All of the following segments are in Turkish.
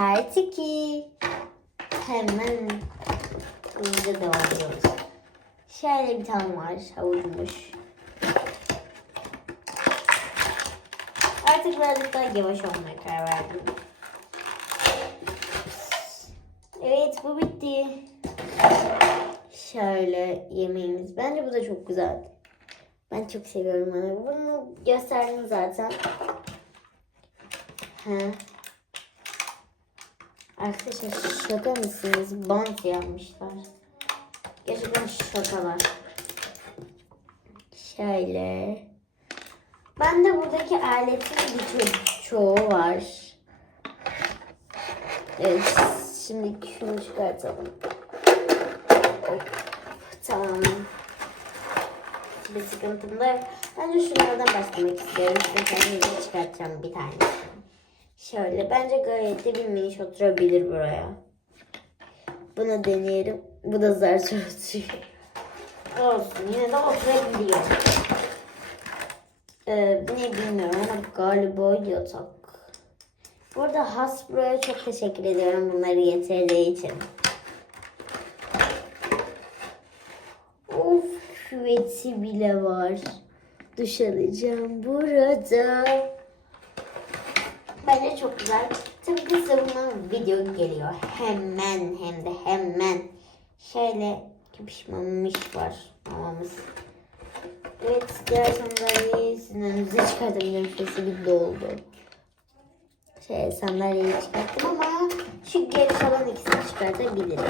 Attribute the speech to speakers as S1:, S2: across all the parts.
S1: Part 2. Hemen hızlıca devam ediyoruz. Şöyle bir tane var. Havuzmuş. Artık birazcık daha yavaş olmaya karar verdim. Evet bu bitti. Şöyle yemeğimiz. Bence bu da çok güzel. Ben çok seviyorum bunu. Bunu gösterdim zaten. Ha. Arkadaşlar şaka mısınız? Bant yapmışlar. Gerçekten şakalar. Şöyle. Ben de buradaki aletin birçok çoğu var. Evet. Şimdi şunu çıkartalım. Hop, tamam. Bir sıkıntım da yok. Bence şunlardan başlamak istiyorum. Size kendinize çıkartacağım bir tane. Şöyle. Bence gayet de bir miniş oturabilir buraya. Bunu deneyelim. Bu da zar oturuyor. Olsun. Yine de oturabiliyor. Ee, ne bilmiyorum ama galiba yatak. Bu arada Hasbro'ya çok teşekkür ediyorum bunları getirdiği için. Of küveti bile var. Duş alacağım burada. Bence çok güzel. Tabii ki size video geliyor. Hemen hem de hemen. Şöyle yapışmamış var mamamız. Evet diğer sandalyeyi önünüze çıkartabilirim. Sesi bir doldu. Şey sandalyeyi çıkarttım ama şu geri kalan ikisini çıkartabilirim.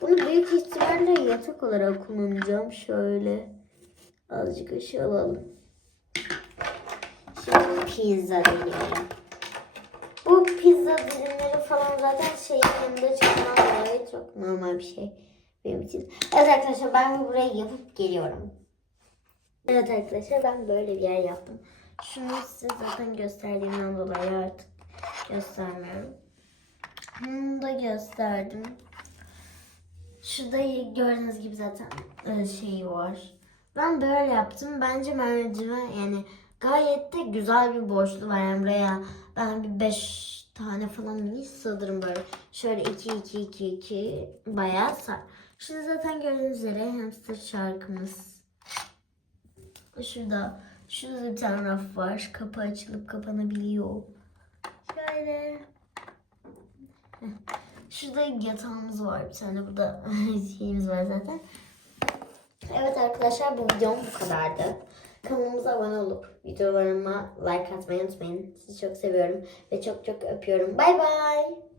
S1: Bunu büyük ihtimalle yatak olarak kullanacağım. Şöyle azıcık aşağı alalım. Şimdi pizza deniyorum. Bu pizza dilimleri falan zaten şeyin yanında çıkmam dolayı çok normal bir şey benim için. Evet arkadaşlar ben bu burayı yapıp geliyorum. Evet arkadaşlar ben böyle bir yer yaptım. Şunu size zaten gösterdiğimden dolayı artık göstermiyorum. Bunu da gösterdim. Şurada gördüğünüz gibi zaten e, şeyi var. Ben böyle yaptım. Bence merdiven yani gayet de güzel bir boşluğu var. Buraya ben bir 5 tane falan mini sığdırım böyle. Şöyle 2 2 2 2 bayağı sar. Şimdi zaten gördüğünüz üzere hamster şarkımız. Şurada şurada bir tane raf var. Kapı açılıp kapanabiliyor. Şöyle. Şurada yatağımız var bir tane. Burada şeyimiz var zaten. Evet arkadaşlar bu videom bu kadardı. Kanalımıza abone olup videolarıma like atmayı unutmayın. Sizi çok seviyorum ve çok çok öpüyorum. Bay bay.